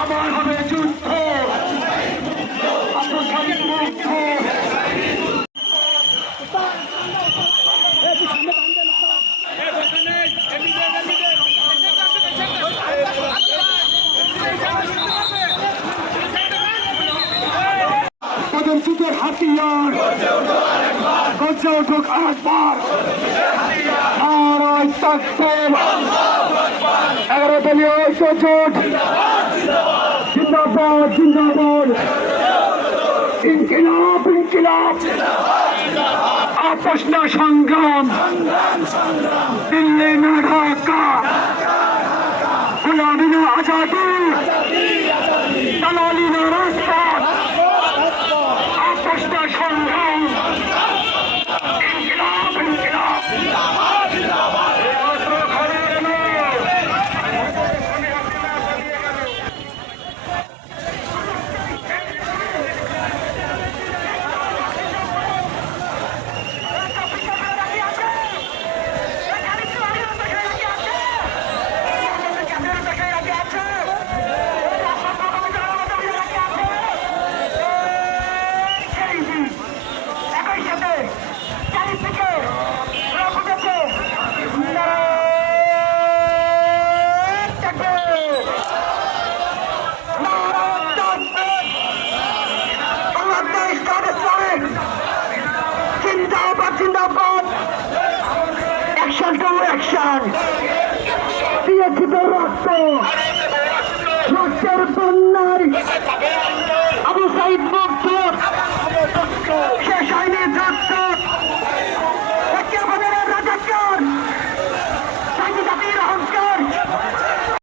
আমার হবে যুদ্ধ, আবু সাইদ মুক্ত। তাদের যুদ্ধের হাতিয়ার গর্জে উঠুক আরেকবার। নারায় তাকবীর, 11 দলীয় ঐক্য জোট জিন্দাবাদ জিন্দাবাদ। ইনকিলাব ইনকিলাব, আপোষ না সংগ্রাম, দিল্লি না ঢাকা, গোলামি না আজাদি, দালালি না রাজপথ, আপোষ না সংগ্রাম, ইনকিলাব ইনকিলাব। জিন্দাবাদ, অ্যাকশন টু অ্যাকশন। দিয়েছি তো রক্ত, রক্তের বন্যায় আবু সাইদ